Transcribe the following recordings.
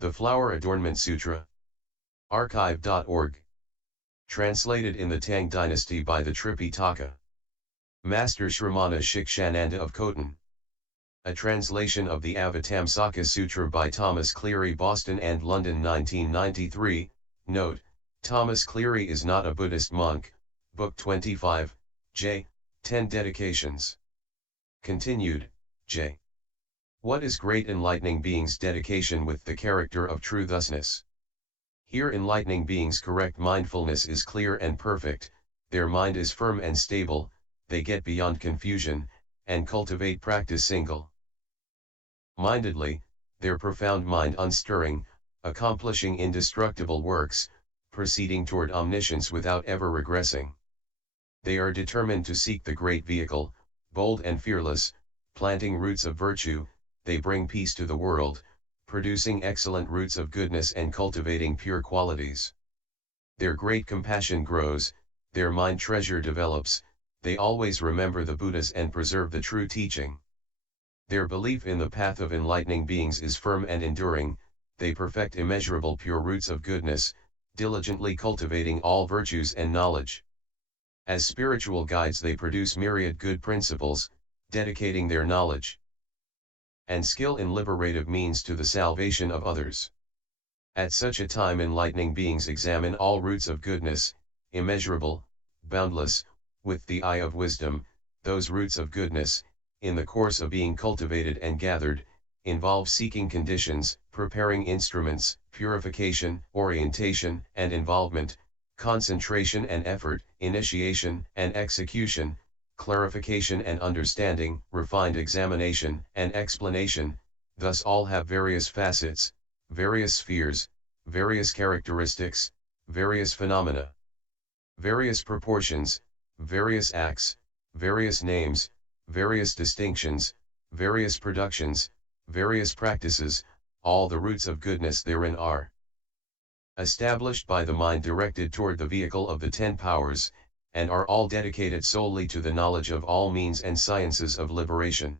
The Flower Adornment Sutra. Archive.org. Translated in the Tang Dynasty by the Tripitaka. Master Shramana Shikshananda of Khotan. A translation of the Avatamsaka-Sutra by Thomas Cleary, Boston and London 1993. Note, Thomas Cleary is not a Buddhist monk. Book 25, J. 10 Dedications. Continued, J. What is great enlightening beings' dedication with the character of true thusness? Here enlightening beings' correct mindfulness is clear and perfect, their mind is firm and stable, they get beyond confusion, and cultivate practice single-mindedly, their profound mind unstirring, accomplishing indestructible works, proceeding toward omniscience without ever regressing. They are determined to seek the great vehicle, bold and fearless, planting roots of virtue, they bring peace to the world, producing excellent roots of goodness and cultivating pure qualities. Their great compassion grows, their mind treasure develops, they always remember the Buddhas and preserve the true teaching. Their belief in the path of enlightening beings is firm and enduring, they perfect immeasurable pure roots of goodness, diligently cultivating all virtues and knowledge. As spiritual guides they produce myriad good principles, dedicating their knowledge and skill in liberative means to the salvation of others. At such a time enlightening beings examine all roots of goodness, immeasurable, boundless, with the eye of wisdom. Those roots of goodness, in the course of being cultivated and gathered, involve seeking conditions, preparing instruments, purification, orientation and involvement, concentration and effort, initiation and execution, clarification and understanding, refined examination and explanation. Thus all have various facets, various spheres, various characteristics, various phenomena, various proportions, various acts, various names, various distinctions, various productions, various practices. All the roots of goodness therein are established by the mind directed toward the vehicle of the 10 powers, and are all dedicated solely to the knowledge of all means and sciences of liberation.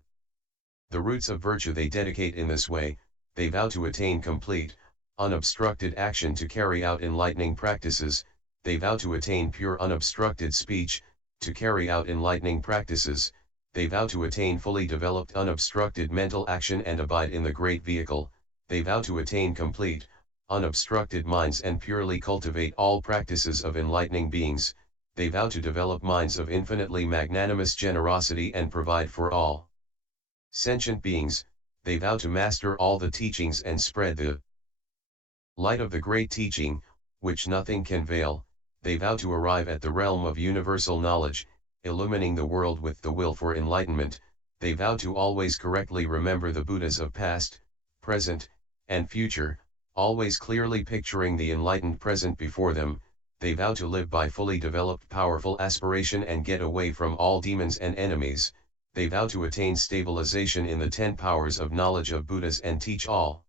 The roots of virtue they dedicate in this way, they vow to attain complete, unobstructed action to carry out enlightening practices, they vow to attain pure unobstructed speech, to carry out enlightening practices, they vow to attain fully developed unobstructed mental action and abide in the great vehicle, they vow to attain complete, unobstructed minds and purely cultivate all practices of enlightening beings, they vow to develop minds of infinitely magnanimous generosity and provide for all sentient beings, they vow to master all the teachings and spread the light of the great teaching, which nothing can veil, they vow to arrive at the realm of universal knowledge, illumining the world with the will for enlightenment, they vow to always correctly remember the Buddhas of past, present, and future, always clearly picturing the enlightened present before them, they vow to live by fully developed powerful aspiration and get away from all demons and enemies, they vow to attain stabilization in the 10 powers of knowledge of Buddhas and teach all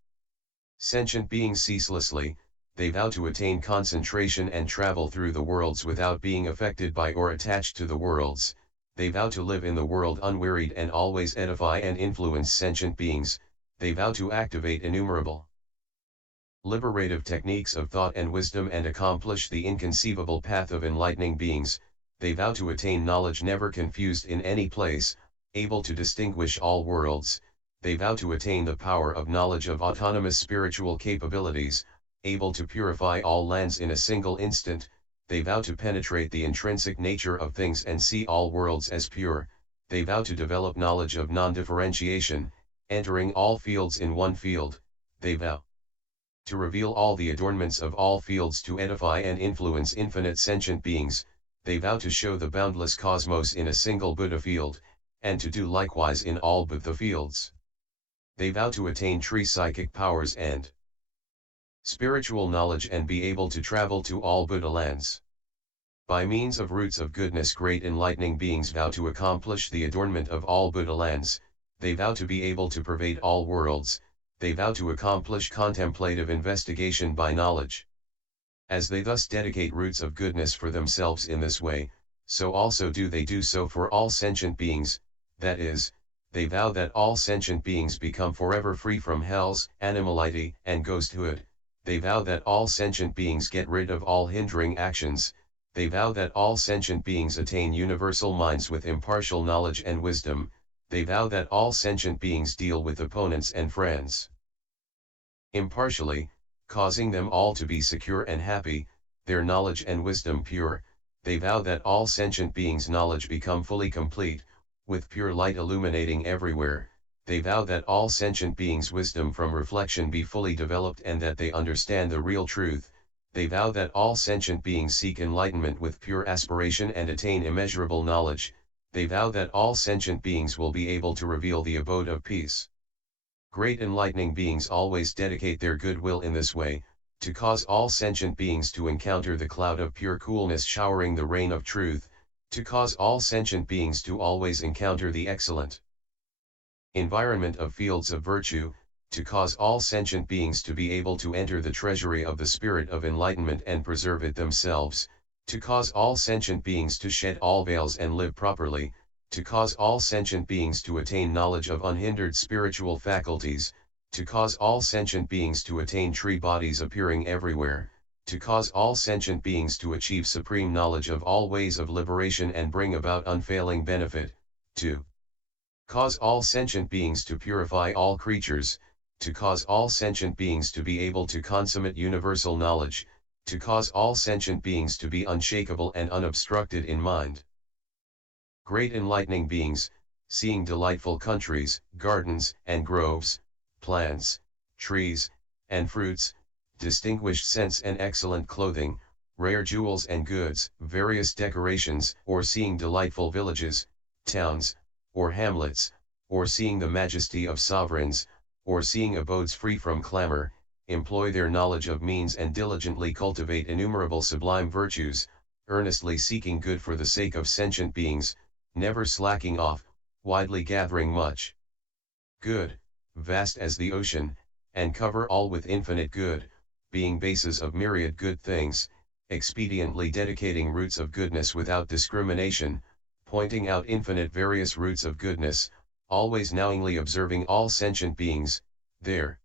sentient beings ceaselessly, they vow to attain concentration and travel through the worlds without being affected by or attached to the worlds, they vow to live in the world unwearied and always edify and influence sentient beings, they vow to activate innumerable liberative techniques of thought and wisdom and accomplish the inconceivable path of enlightening beings, they vow to attain knowledge never confused in any place, able to distinguish all worlds, they vow to attain the power of knowledge of autonomous spiritual capabilities, able to purify all lands in a single instant, they vow to penetrate the intrinsic nature of things and see all worlds as pure, they vow to develop knowledge of non-differentiation, entering all fields in one field, they vow to reveal all the adornments of all fields to edify and influence infinite sentient beings, they vow to show the boundless cosmos in a single Buddha field, and to do likewise in all Buddha fields. They vow to attain true psychic powers and spiritual knowledge and be able to travel to all Buddha lands. By means of roots of goodness great enlightening beings vow to accomplish the adornment of all Buddha lands, they vow to be able to pervade all worlds, they vow to accomplish contemplative investigation by knowledge. As they thus dedicate roots of goodness for themselves in this way, so also do they do so for all sentient beings, that is, they vow that all sentient beings become forever free from hell's animality and ghosthood, they vow that all sentient beings get rid of all hindering actions, they vow that all sentient beings attain universal minds with impartial knowledge and wisdom, they vow that all sentient beings deal with opponents and friends impartially, causing them all to be secure and happy, their knowledge and wisdom pure, they vow that all sentient beings' knowledge become fully complete, with pure light illuminating everywhere, they vow that all sentient beings' wisdom from reflection be fully developed and that they understand the real truth, they vow that all sentient beings seek enlightenment with pure aspiration and attain immeasurable knowledge, they vow that all sentient beings will be able to reveal the abode of peace. Great enlightening beings always dedicate their goodwill in this way, to cause all sentient beings to encounter the cloud of pure coolness showering the rain of truth, to cause all sentient beings to always encounter the excellent environment of fields of virtue, to cause all sentient beings to be able to enter the treasury of the spirit of enlightenment and preserve it themselves, to cause all sentient beings to shed all veils and live properly, to cause all sentient beings to attain knowledge of unhindered spiritual faculties, to cause all sentient beings to attain tree bodies appearing everywhere, to cause all sentient beings to achieve supreme knowledge of all ways of liberation and bring about unfailing benefit, to cause all sentient beings to purify all creatures, to cause all sentient beings to be able to consummate universal knowledge, to cause all sentient beings to be unshakable and unobstructed in mind. Great enlightening beings, seeing delightful countries, gardens and groves, plants, trees, and fruits, distinguished scents and excellent clothing, rare jewels and goods, various decorations, or seeing delightful villages, towns, or hamlets, or seeing the majesty of sovereigns, or seeing abodes free from clamor, employ their knowledge of means and diligently cultivate innumerable sublime virtues, earnestly seeking good for the sake of sentient beings, never slacking off, widely gathering much good, vast as the ocean, and cover all with infinite good, being bases of myriad good things, expediently dedicating roots of goodness without discrimination, pointing out infinite various roots of goodness, always knowingly observing all sentient beings, their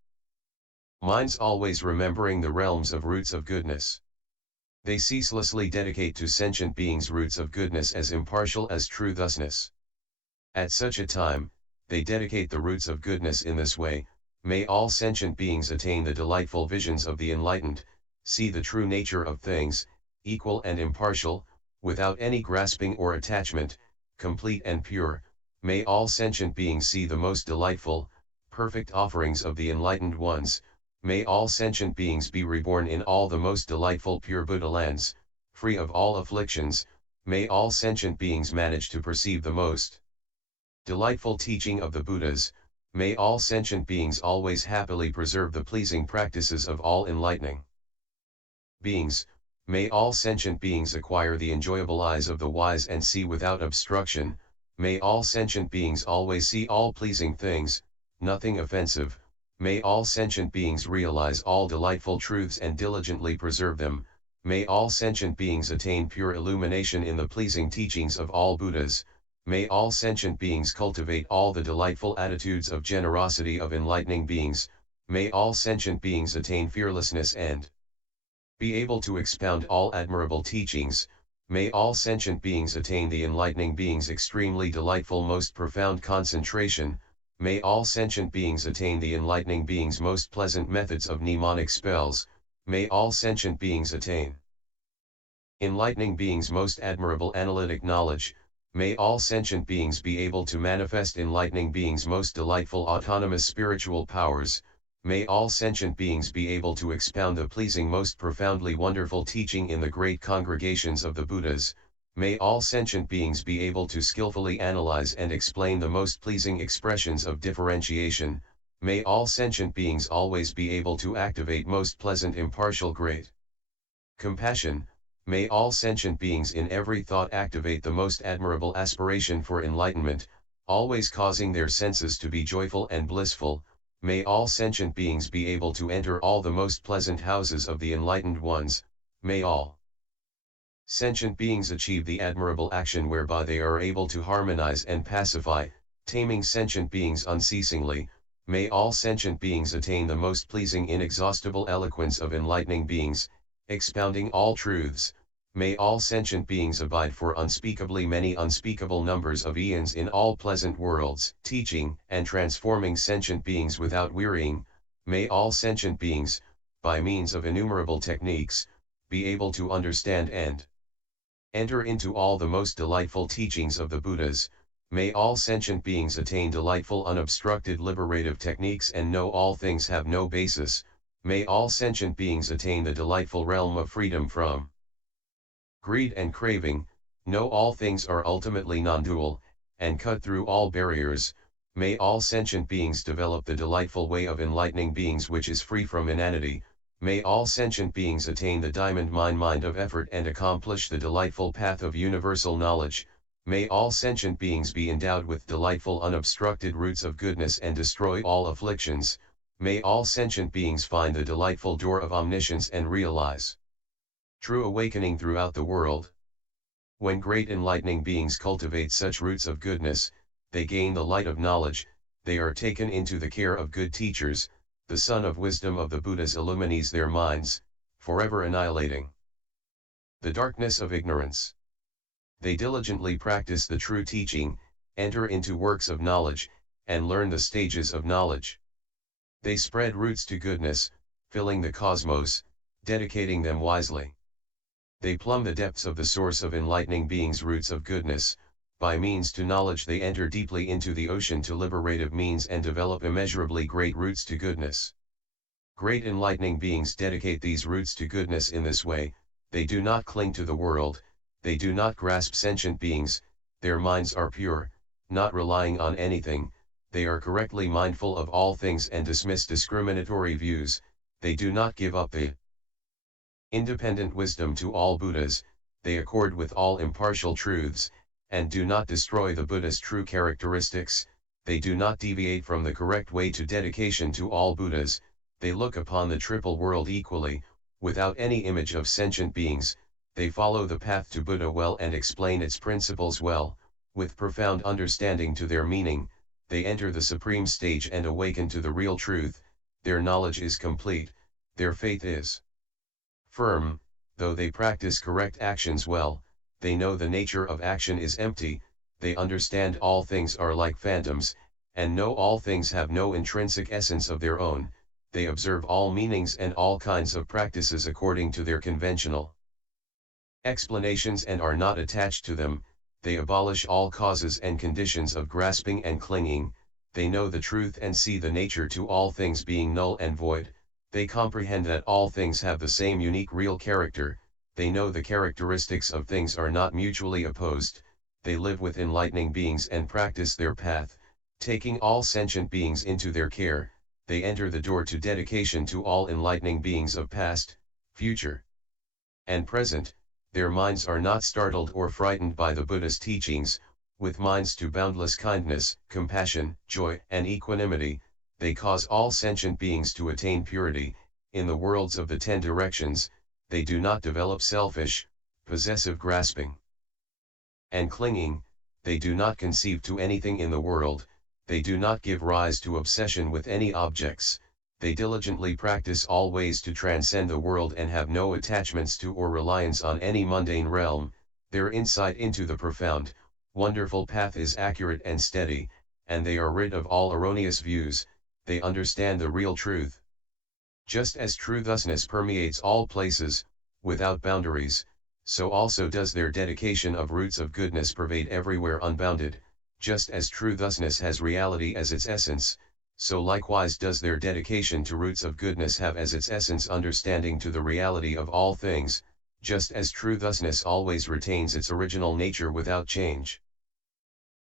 minds always remembering the realms of roots of goodness. They ceaselessly dedicate to sentient beings roots of goodness as impartial as true thusness. At such a time, they dedicate the roots of goodness in this way, may all sentient beings attain the delightful visions of the enlightened, see the true nature of things, equal and impartial, without any grasping or attachment, complete and pure, may all sentient beings see the most delightful, perfect offerings of the enlightened ones, may all sentient beings be reborn in all the most delightful pure Buddha lands, free of all afflictions, may all sentient beings manage to perceive the most delightful teaching of the Buddhas, may all sentient beings always happily preserve the pleasing practices of all enlightening beings, may all sentient beings acquire the enjoyable eyes of the wise and see without obstruction, may all sentient beings always see all pleasing things, nothing offensive, may all sentient beings realize all delightful truths and diligently preserve them, may all sentient beings attain pure illumination in the pleasing teachings of all Buddhas, may all sentient beings cultivate all the delightful attitudes of generosity of enlightening beings, may all sentient beings attain fearlessness and be able to expound all admirable teachings, may all sentient beings attain the enlightening beings' extremely delightful most profound concentration, may all sentient beings attain the enlightening beings' most pleasant methods of mnemonic spells, may all sentient beings attain enlightening beings' most admirable analytic knowledge, may all sentient beings be able to manifest enlightening beings' most delightful autonomous spiritual powers, may all sentient beings be able to expound the pleasing most profoundly wonderful teaching in the great congregations of the Buddhas, may all sentient beings be able to skillfully analyze and explain the most pleasing expressions of differentiation, may all sentient beings always be able to activate most pleasant impartial great compassion, may all sentient beings in every thought activate the most admirable aspiration for enlightenment, always causing their senses to be joyful and blissful, may all sentient beings be able to enter all the most pleasant houses of the enlightened ones, may all sentient beings achieve the admirable action whereby they are able to harmonize and pacify, taming sentient beings unceasingly. May all sentient beings attain the most pleasing inexhaustible eloquence of enlightening beings, expounding all truths. May all sentient beings abide for unspeakably many unspeakable numbers of eons in all pleasant worlds, teaching and transforming sentient beings without wearying. May all sentient beings, by means of innumerable techniques, be able to understand and enter into all the most delightful teachings of the Buddhas. May all sentient beings attain delightful unobstructed liberative techniques and know all things have no basis. May all sentient beings attain the delightful realm of freedom from greed and craving, know all things are ultimately non-dual, and cut through all barriers. May all sentient beings develop the delightful way of enlightening beings which is free from inanity. May all sentient beings attain the diamond mind of effort and accomplish the delightful path of universal knowledge. May all sentient beings be endowed with delightful unobstructed roots of goodness and destroy all afflictions. May all sentient beings find the delightful door of omniscience and realize true awakening throughout the world. When great enlightening beings cultivate such roots of goodness, they gain the light of knowledge, they are taken into the care of good teachers, the sun of wisdom of the Buddhas illumines their minds, forever annihilating the darkness of ignorance. They diligently practice the true teaching, enter into works of knowledge, and learn the stages of knowledge. They spread roots to goodness, filling the cosmos, dedicating them wisely. They plumb the depths of the source of enlightening beings' roots of goodness. By means to knowledge they enter deeply into the ocean to liberative means and develop immeasurably great roots to goodness. Great enlightening beings dedicate these roots to goodness in this way. They do not cling to the world, they do not grasp sentient beings, their minds are pure, not relying on anything, they are correctly mindful of all things and dismiss discriminatory views. They do not give up the independent wisdom to all Buddhas, they accord with all impartial truths, and do not destroy the Buddha's true characteristics. They do not deviate from the correct way to dedication to all Buddhas. They look upon the triple world equally, without any image of sentient beings. They follow the path to Buddha well and explain its principles well, with profound understanding to their meaning. They enter the supreme stage and awaken to the real truth. Their knowledge is complete, their faith is firm, though they practice correct actions well. They know the nature of action is empty, they understand all things are like phantoms, and know all things have no intrinsic essence of their own. They observe all meanings and all kinds of practices according to their conventional explanations and are not attached to them. They abolish all causes and conditions of grasping and clinging. They know the truth and see the nature to all things being null and void. They comprehend that all things have the same unique real character. They know the characteristics of things are not mutually opposed. They live with enlightening beings and practice their path, taking all sentient beings into their care. They enter the door to dedication to all enlightening beings of past, future, and present. Their minds are not startled or frightened by the Buddha's teachings. With minds to boundless kindness, compassion, joy, and equanimity, they cause all sentient beings to attain purity. In the worlds of the 10 directions, they do not develop selfish, possessive grasping and clinging. They do not conceive to anything in the world. They do not give rise to obsession with any objects. They diligently practice all ways to transcend the world and have no attachments to or reliance on any mundane realm. Their insight into the profound, wonderful path is accurate and steady, and they are rid of all erroneous views. They understand the real truth. Just as true thusness permeates all places, without boundaries, so also does their dedication of roots of goodness pervade everywhere unbounded. Just as true thusness has reality as its essence, so likewise does their dedication to roots of goodness have as its essence understanding to the reality of all things. Just as true thusness always retains its original nature without change,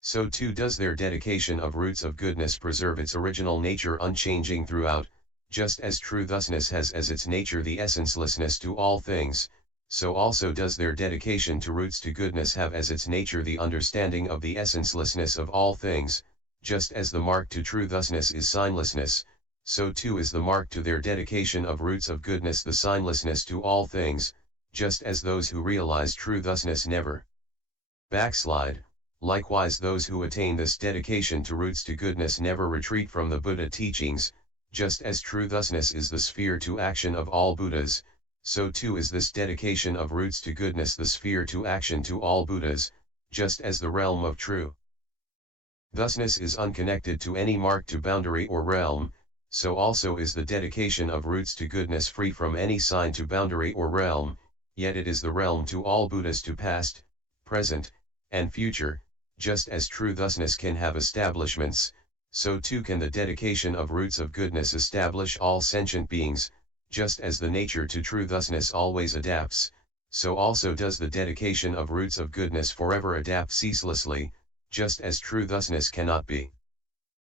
so too does their dedication of roots of goodness preserve its original nature unchanging throughout. Just as true thusness has as its nature the essencelessness to all things, so also does their dedication to roots to goodness have as its nature the understanding of the essencelessness of all things. Just as the mark to true thusness is signlessness, so too is the mark to their dedication of roots of goodness the signlessness to all things. Just as those who realize true thusness never backslide, Likewise those who attain this dedication to roots to goodness never retreat from the Buddha teachings, just as true thusness is the sphere to action of all Buddhas, so too is this dedication of roots to goodness the sphere to action to all Buddhas, just as the realm of true thusness is unconnected to any mark to boundary or realm, so also is the dedication of roots to goodness free from any sign to boundary or realm, yet it is the realm to all Buddhas to past, present, and future, just as true thusness can have establishments, so too can the dedication of roots of goodness establish all sentient beings, just as the nature to true thusness always adapts, so also does the dedication of roots of goodness forever adapt ceaselessly, just as true thusness cannot be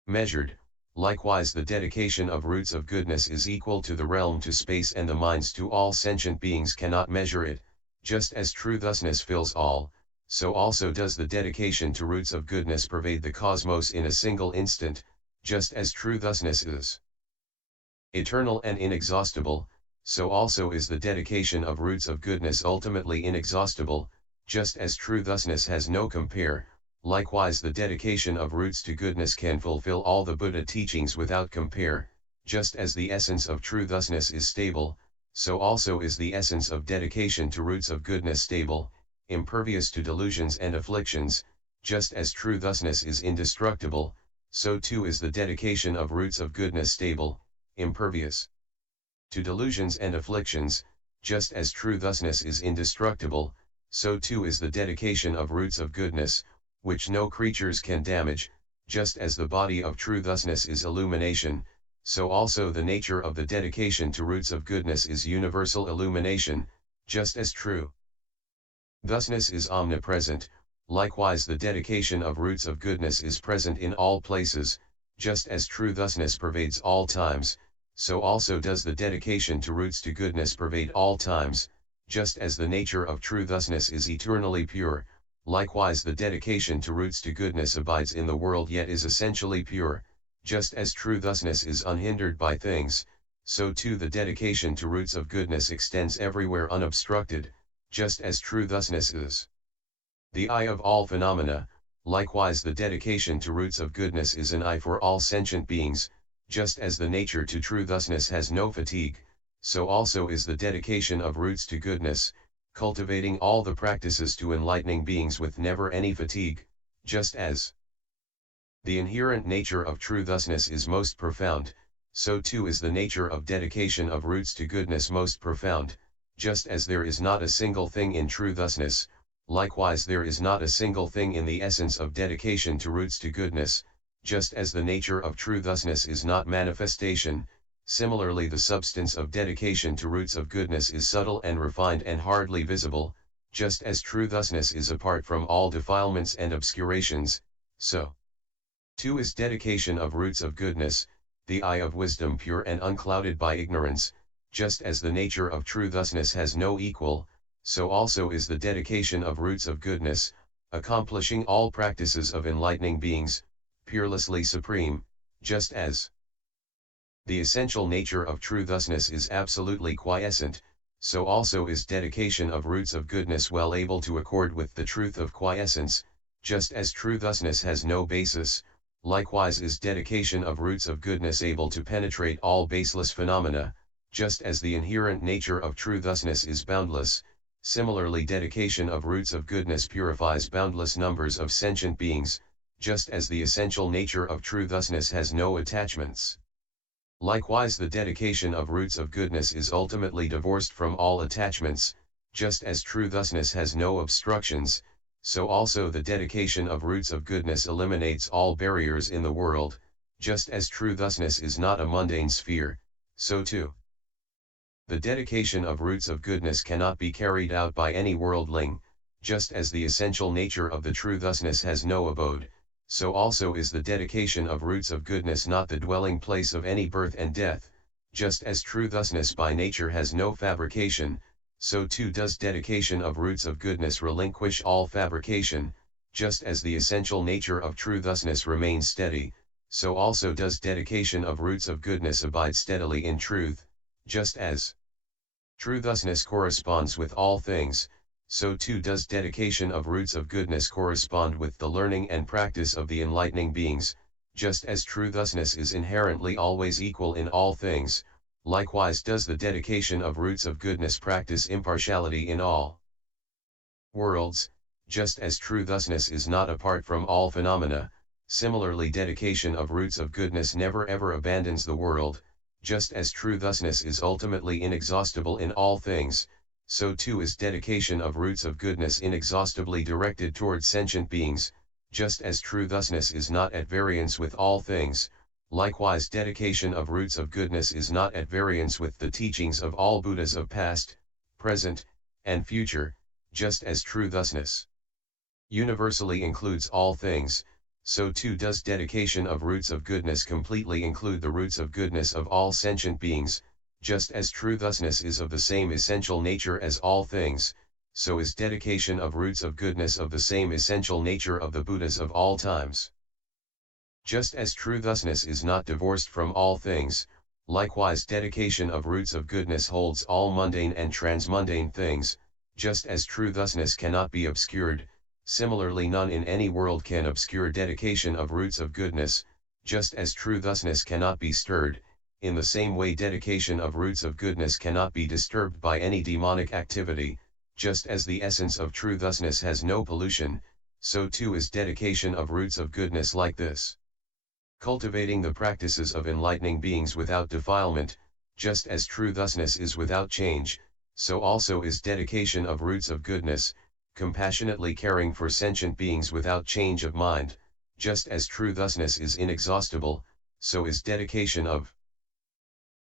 measured. Likewise the dedication of roots of goodness is equal to the realm to space and the minds to all sentient beings cannot measure it, just as true thusness fills all, so also does the dedication to roots of goodness pervade the cosmos in a single instant, just as true thusness is eternal and inexhaustible, so also is the dedication of roots of goodness ultimately inexhaustible, just as true thusness has no compare. Likewise the dedication of roots to goodness can fulfill all the Buddha teachings without compare, just as the essence of true thusness is stable, so also is the essence of dedication to roots of goodness stable, impervious to delusions and afflictions, just as true thusness is indestructible, so too is the dedication of roots of goodness stable, impervious to delusions and afflictions, just as true thusness is indestructible, so too is the dedication of roots of goodness, which no creatures can damage, just as the body of true thusness is illumination, so also the nature of the dedication to roots of goodness is universal illumination, just as true thusness is omnipresent. Likewise the dedication of roots of goodness is present in all places, just as true thusness pervades all times, so also does the dedication to roots to goodness pervade all times, just as the nature of true thusness is eternally pure. Likewise the dedication to roots to goodness abides in the world yet is essentially pure, just as true thusness is unhindered by things, so too the dedication to roots of goodness extends everywhere unobstructed, just as true thusness is the eye of all phenomena. Likewise the dedication to roots of goodness is an eye for all sentient beings, just as the nature to true thusness has no fatigue, so also is the dedication of roots to goodness, cultivating all the practices to enlightening beings with never any fatigue, just as the inherent nature of true thusness is most profound, so too is the nature of dedication of roots to goodness most profound, just as there is not a single thing in true thusness, likewise there is not a single thing in the essence of dedication to roots to goodness, just as the nature of true thusness is not manifestation. Similarly the substance of dedication to roots of goodness is subtle and refined and hardly visible, just as true thusness is apart from all defilements and obscurations, so too is dedication of roots of goodness, the eye of wisdom pure and unclouded by ignorance, just as the nature of true thusness has no equal, so also is the dedication of roots of goodness, accomplishing all practices of enlightening beings, peerlessly supreme, just as the essential nature of true thusness is absolutely quiescent, so also is dedication of roots of goodness well able to accord with the truth of quiescence, just as true thusness has no basis. Likewise is dedication of roots of goodness able to penetrate all baseless phenomena, just as the inherent nature of true thusness is boundless. Similarly dedication of roots of goodness purifies boundless numbers of sentient beings, just as the essential nature of true thusness has no attachments. Likewise the dedication of roots of goodness is ultimately divorced from all attachments, just as true thusness has no obstructions, so also the dedication of roots of goodness eliminates all barriers in the world, just as true thusness is not a mundane sphere, so too the dedication of roots of goodness cannot be carried out by any worldling, just as the essential nature of the true thusness has no abode, so also is the dedication of roots of goodness not the dwelling place of any birth and death, just as true thusness by nature has no fabrication, so too does dedication of roots of goodness relinquish all fabrication, just as the essential nature of true thusness remains steady, so also does dedication of roots of goodness abide steadily in truth, just as true thusness corresponds with all things, so too does dedication of roots of goodness correspond with the learning and practice of the enlightening beings, just as true thusness is inherently always equal in all things, likewise does the dedication of roots of goodness practice impartiality in all worlds, just as true thusness is not apart from all phenomena. Similarly, dedication of roots of goodness never ever abandons the world, just as true thusness is ultimately inexhaustible in all things, so too is dedication of roots of goodness inexhaustibly directed towards sentient beings, just as true thusness is not at variance with all things. Likewise, dedication of roots of goodness is not at variance with the teachings of all Buddhas of past, present, and future, just as true thusness universally includes all things, so too does dedication of roots of goodness completely include the roots of goodness of all sentient beings, just as true thusness is of the same essential nature as all things, so is dedication of roots of goodness of the same essential nature of the Buddhas of all times. Just as true thusness is not divorced from all things, likewise dedication of roots of goodness holds all mundane and transmundane things, just as true thusness cannot be obscured. Similarly, none in any world can obscure dedication of roots of goodness, just as true thusness cannot be stirred. In the same way, dedication of roots of goodness cannot be disturbed by any demonic activity, just as the essence of true thusness has no pollution, so too is dedication of roots of goodness like this. Cultivating the practices of enlightening beings without defilement, just as true thusness is without change, so also is dedication of roots of goodness, compassionately caring for sentient beings without change of mind, just as true thusness is inexhaustible, so is dedication of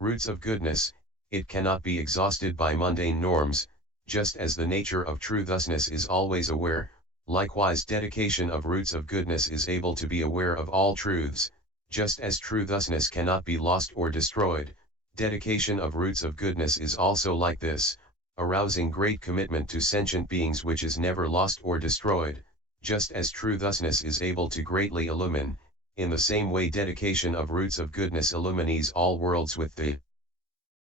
roots of goodness. It cannot be exhausted by mundane norms, just as the nature of true thusness is always aware. Likewise, dedication of roots of goodness is able to be aware of all truths, just as true thusness cannot be lost or destroyed. Dedication of roots of goodness is also like this, arousing great commitment to sentient beings which is never lost or destroyed, just as true thusness is able to greatly illumine. In the same way, dedication of roots of goodness illumines all worlds with the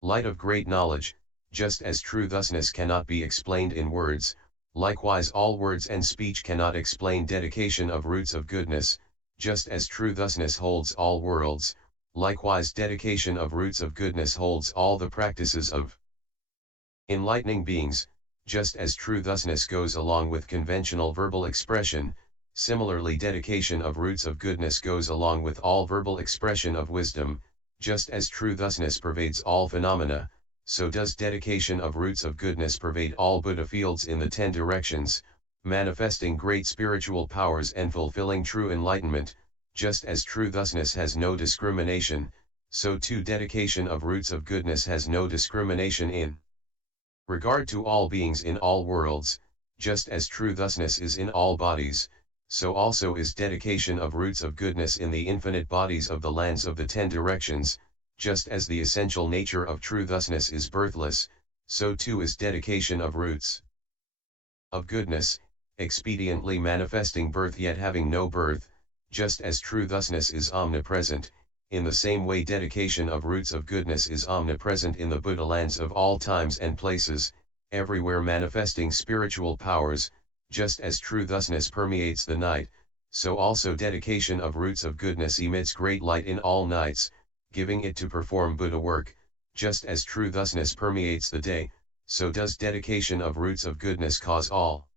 light of great knowledge, just as true thusness cannot be explained in words. Likewise, all words and speech cannot explain dedication of roots of goodness, just as true thusness holds all worlds. Likewise, dedication of roots of goodness holds all the practices of enlightening beings, just as true thusness goes along with conventional verbal expression. Similarly, dedication of roots of goodness goes along with all verbal expression of wisdom, just as true thusness pervades all phenomena, so does dedication of roots of goodness pervade all Buddha fields in the 10 directions, manifesting great spiritual powers and fulfilling true enlightenment. Just as true thusness has no discrimination, so too dedication of roots of goodness has no discrimination in regard to all beings in all worlds. Just as true thusness is in all bodies, so also is dedication of roots of goodness in the infinite bodies of the lands of the 10 directions. Just as the essential nature of true thusness is birthless, so too is dedication of roots of goodness, expediently manifesting birth yet having no birth. Just as true thusness is omnipresent, in the same way dedication of roots of goodness is omnipresent in the Buddha lands of all times and places, everywhere manifesting spiritual powers. Just as true thusness permeates the night, so also dedication of roots of goodness emits great light in all nights, giving it to perform Buddha work. Just as true thusness permeates the day, so does dedication of roots of goodness cause all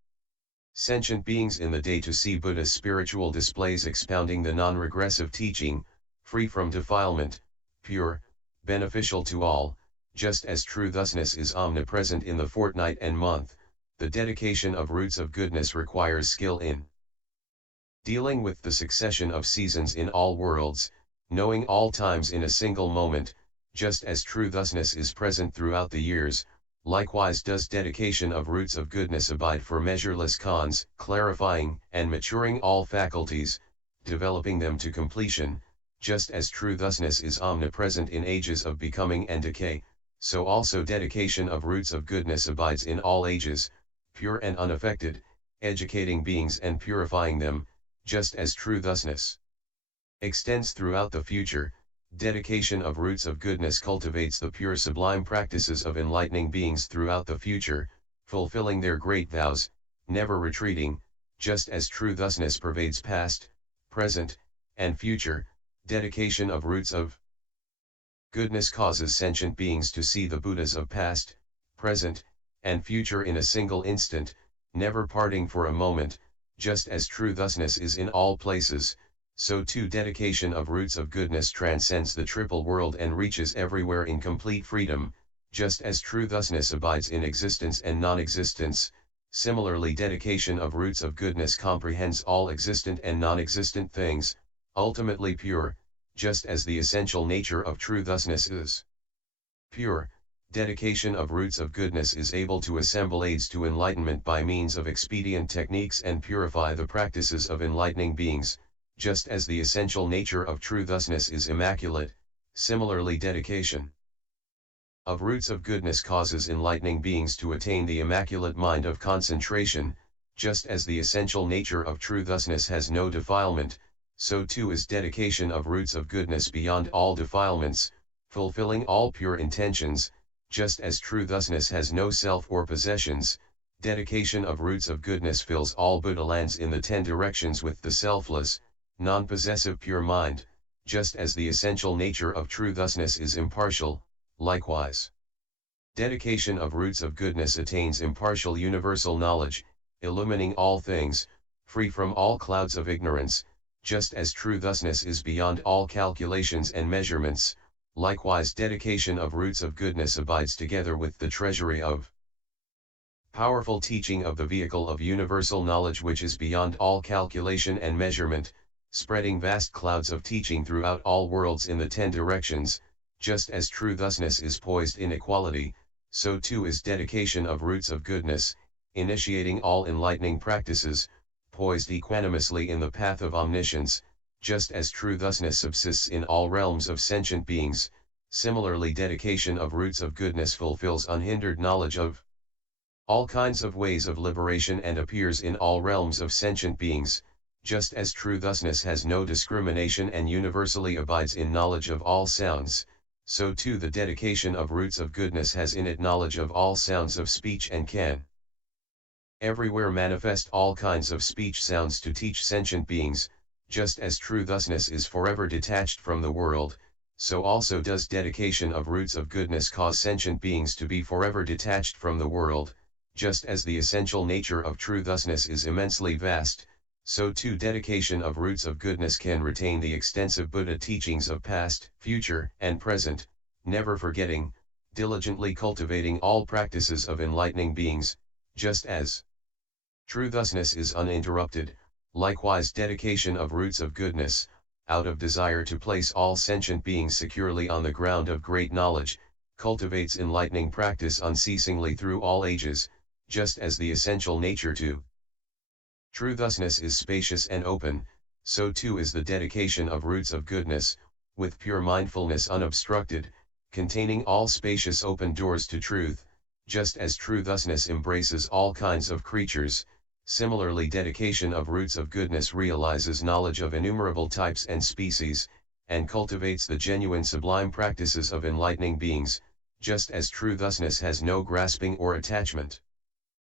sentient beings in the day to see Buddha's spiritual displays expounding the non-regressive teaching, free from defilement, pure, beneficial to all. Just as true thusness is omnipresent in the fortnight and month, the dedication of roots of goodness requires skill in dealing with the succession of seasons in all worlds, knowing all times in a single moment. Just as true thusness is present throughout the years, likewise does dedication of roots of goodness abide for measureless cons, clarifying and maturing all faculties, developing them to completion. Just as true thusness is omnipresent in ages of becoming and decay, so also dedication of roots of goodness abides in all ages, pure and unaffected, educating beings and purifying them. Just as true thusness extends throughout the future, dedication of roots of goodness cultivates the pure sublime practices of enlightening beings throughout the future, fulfilling their great vows, never retreating, just as true thusness pervades past, present, and future. Dedication of roots of goodness causes sentient beings to see the Buddhas of past, present, and future in a single instant, never parting for a moment. Just as true thusness is in all places, so too dedication of roots of goodness transcends the triple world and reaches everywhere in complete freedom. Just as true thusness abides in existence and non-existence, similarly dedication of roots of goodness comprehends all existent and non-existent things, ultimately pure, just as the essential nature of true thusness is pure. Dedication of roots of goodness is able to assemble aids to enlightenment by means of expedient techniques and purify the practices of enlightening beings, just as the essential nature of true thusness is immaculate. Similarly, dedication of roots of goodness causes enlightening beings to attain the immaculate mind of concentration. Just as the essential nature of true thusness has no defilement, so too is dedication of roots of goodness beyond all defilements, fulfilling all pure intentions. Just as true thusness has no self or possessions, dedication of roots of goodness fills all Buddha lands in the 10 directions with the selfless, non-possessive pure mind. Just as the essential nature of true thusness is impartial, likewise, dedication of roots of goodness attains impartial universal knowledge, illumining all things, free from all clouds of ignorance. Just as true thusness is beyond all calculations and measurements, likewise dedication of roots of goodness abides together with the treasury of powerful teaching of the vehicle of universal knowledge, which is beyond all calculation and measurement, spreading vast clouds of teaching throughout all worlds in the 10 directions. Just as true thusness is poised in equality, so too is dedication of roots of goodness, initiating all enlightening practices, poised equanimously in the path of omniscience. Just as true thusness subsists in all realms of sentient beings, similarly dedication of roots of goodness fulfills unhindered knowledge of all kinds of ways of liberation and appears in all realms of sentient beings. Just as true thusness has no discrimination and universally abides in knowledge of all sounds, so too the dedication of roots of goodness has in it knowledge of all sounds of speech and can everywhere manifest all kinds of speech sounds to teach sentient beings. Just as true thusness is forever detached from the world, so also does dedication of roots of goodness cause sentient beings to be forever detached from the world. Just as the essential nature of true thusness is immensely vast, so too dedication of roots of goodness can retain the extensive Buddha teachings of past, future, and present, never forgetting, diligently cultivating all practices of enlightening beings. Just as true thusness is uninterrupted, likewise dedication of roots of goodness, out of desire to place all sentient beings securely on the ground of great knowledge, cultivates enlightening practice unceasingly through all ages. Just as the essential nature to true thusness is spacious and open, so too is the dedication of roots of goodness, with pure mindfulness unobstructed, containing all spacious open doors to truth. Just as true thusness embraces all kinds of creatures, similarly dedication of roots of goodness realizes knowledge of innumerable types and species, and cultivates the genuine sublime practices of enlightening beings. Just as true thusness has no grasping or attachment,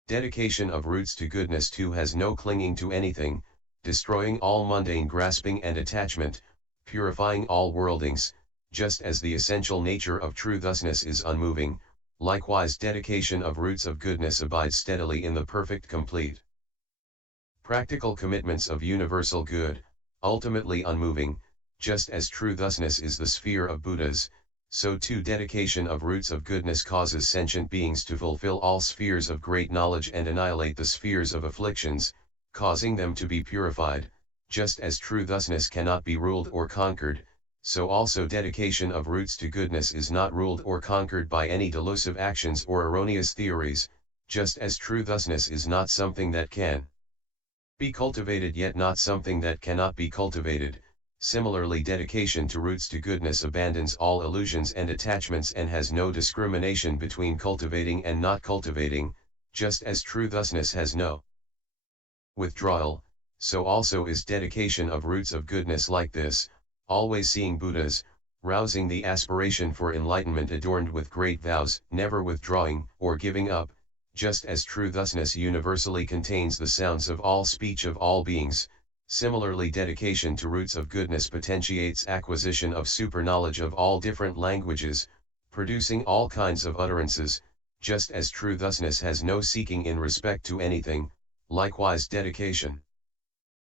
dedication of roots to goodness too has no clinging to anything, destroying all mundane grasping and attachment, purifying all worldings. Just as the essential nature of true thusness is unmoving, likewise dedication of roots of goodness abides steadily in the perfect complete practical commitments of universal good, ultimately unmoving. Just as true thusness is the sphere of Buddhas, so too dedication of roots of goodness causes sentient beings to fulfill all spheres of great knowledge and annihilate the spheres of afflictions, causing them to be purified. Just as true thusness cannot be ruled or conquered, so also dedication of roots to goodness is not ruled or conquered by any delusive actions or erroneous theories. Just as true thusness is not something that can be cultivated yet not something that cannot be cultivated, similarly dedication to roots to goodness abandons all illusions and attachments and has no discrimination between cultivating and not cultivating. Just as true thusness has no withdrawal, so also is dedication of roots of goodness like this, always seeing Buddhas, rousing the aspiration for enlightenment adorned with great vows, never withdrawing or giving up. just as true thusness universally contains the sounds of all speech of all beings. Similarly, dedication to roots of goodness potentiates acquisition of superknowledge of all different languages, producing all kinds of utterances, just as true thusness has no seeking in respect to anything. Likewise, dedication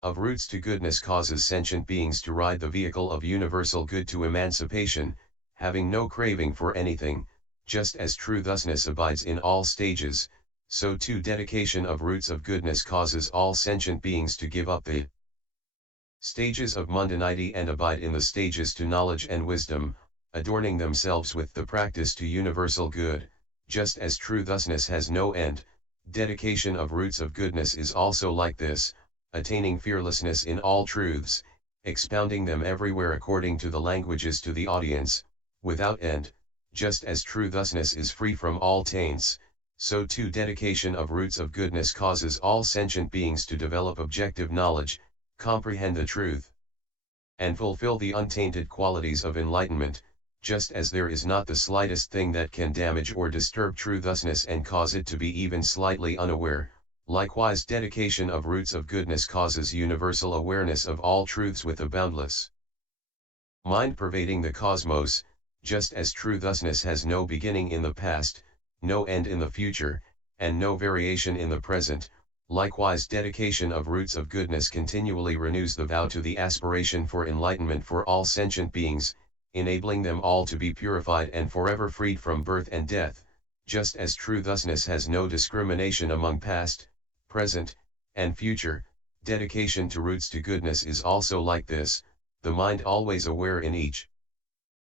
of roots to goodness causes sentient beings to ride the vehicle of universal good to emancipation, having no craving for anything. Just as true thusness abides in all stages, so too dedication of roots of goodness causes all sentient beings to give up the stages of mundanity and abide in the stages to knowledge and wisdom, adorning themselves with the practice to universal good. Just as true thusness has no end, dedication of roots of goodness is also like this, attaining fearlessness in all truths, expounding them everywhere according to the languages to the audience, without end. Just as true thusness is free from all taints, so too dedication of roots of goodness causes all sentient beings to develop objective knowledge, comprehend the truth, and fulfill the untainted qualities of enlightenment. Just as there is not the slightest thing that can damage or disturb true thusness and cause it to be even slightly unaware, likewise dedication of roots of goodness causes universal awareness of all truths with a boundless mind pervading the cosmos. Just as true thusness has no beginning in the past, no end in the future, and no variation in the present, likewise dedication of roots of goodness continually renews the vow to the aspiration for enlightenment for all sentient beings, enabling them all to be purified and forever freed from birth and death. Just as true thusness has no discrimination among past, present, and future, dedication to roots to goodness is also like this, the mind always aware in each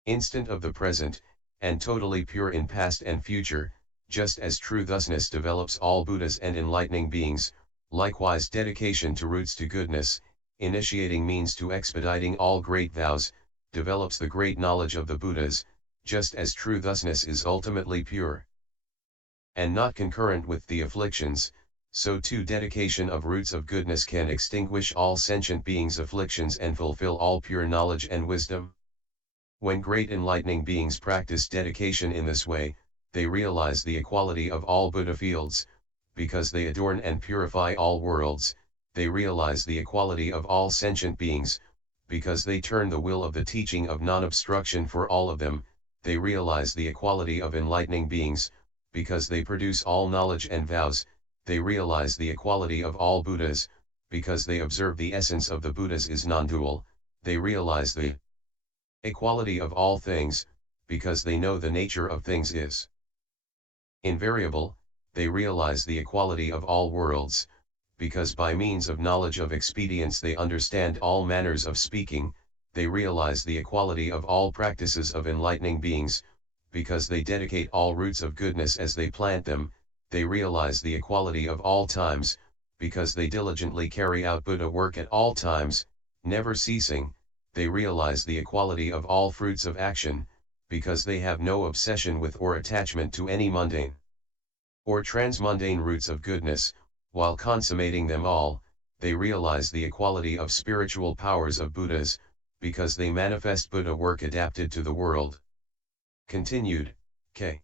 instant of the present, and totally pure in past and future. Just as true thusness develops all Buddhas and enlightening beings, likewise dedication to roots to goodness, initiating means to expediting all great vows, develops the great knowledge of the Buddhas. Just as true thusness is ultimately pure and not concurrent with the afflictions, so too dedication of roots of goodness can extinguish all sentient beings' afflictions and fulfill all pure knowledge and wisdom. When great enlightening beings practice dedication in this way, they realize the equality of all Buddha fields, because they adorn and purify all worlds. They realize the equality of all sentient beings, because they turn the will of the teaching of non-obstruction for all of them. They realize the equality of enlightening beings, because they produce all knowledge and vows. They realize the equality of all Buddhas, because they observe the essence of the Buddhas is non-dual. They realize the equality of all things, because they know the nature of things is invariable. They realize the equality of all worlds, because by means of knowledge of expedience they understand all manners of speaking. They realize the equality of all practices of enlightening beings, because they dedicate all roots of goodness as they plant them. They realize the equality of all times, because they diligently carry out Buddha work at all times, never ceasing. They realize the equality of all fruits of action, because they have no obsession with or attachment to any mundane or transmundane roots of goodness. While consummating them all, they realize the equality of spiritual powers of Buddhas, because they manifest Buddha work adapted to the world. Continued, K.